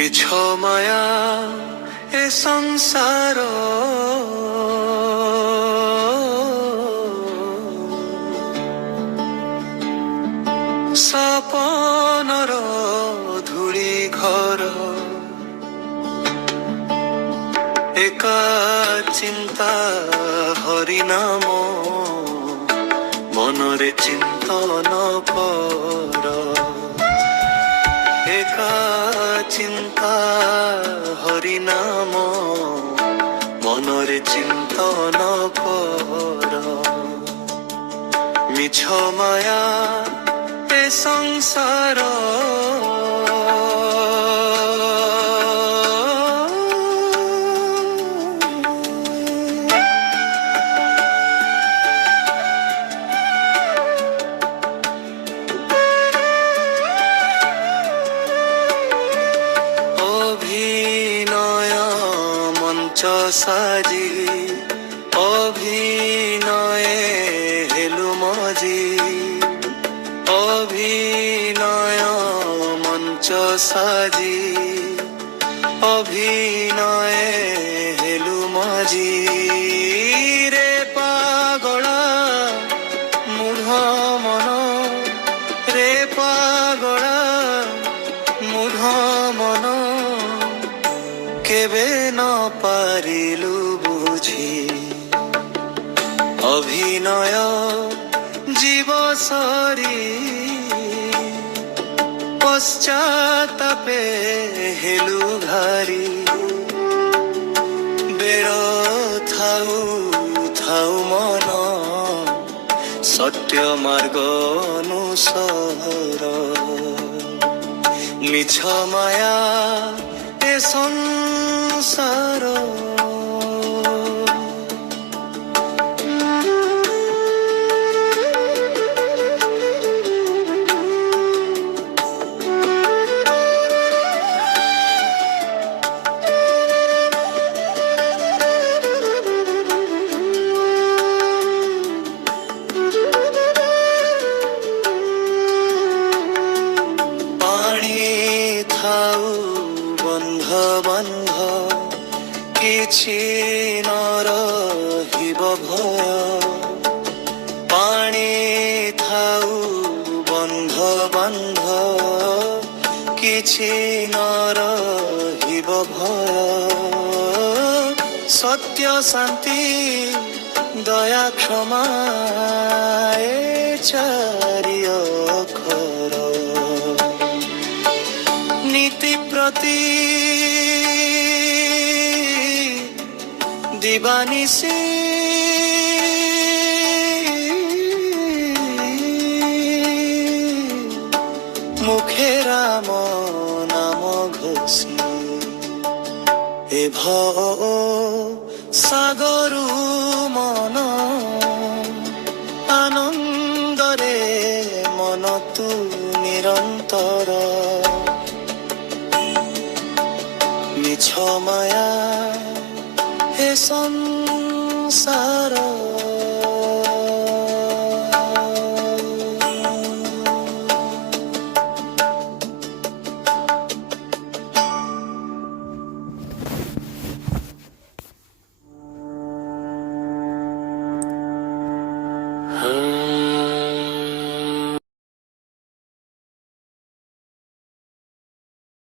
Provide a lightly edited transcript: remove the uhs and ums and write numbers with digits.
মিছ মায়া এ সংসার সপনর ধূলি ঘর একা চিন্তা হরিনাম মনরে চিন্তন পর একা চিন্তা হরিনাম মনরে চিন্তন পর মিছ মায়া এ সংসার অভিনয় মঞ্চ সাজি অভিনয়ে হেলু মজি অভিনয় মঞ্চ সাজি অভিনয়ে হেলু মজি রে পাগলা মূঢ় মন রে পাগলা মূঢ় মন কেবে ন পারিলু বুঝি অভিনয় জীব সরি পশ্চাতাপে হেলু ঘারি বের থাউ থাউ মন সত্য মার্গ অনুসর মিছ মায়া এ সংসার বন্ধ କିଛି ନ ରହିବ ଭୟ ପାଣି ଥାଉ ବନ୍ଧ ବନ୍ଧ କିଛି ନ ରହିବ ଭୟ ସତ୍ୟ ଶାନ୍ତି ଦୟା କ୍ଷମା ଏ ଚାରି ଅକ୍ଷର নীতি প্রতি দিবানিশি মুখে রাম নাম ঘোষি এ ভব সাগরু মন আনন্দরে মন তু নিরন্তর মিছ মায়া এ সংসার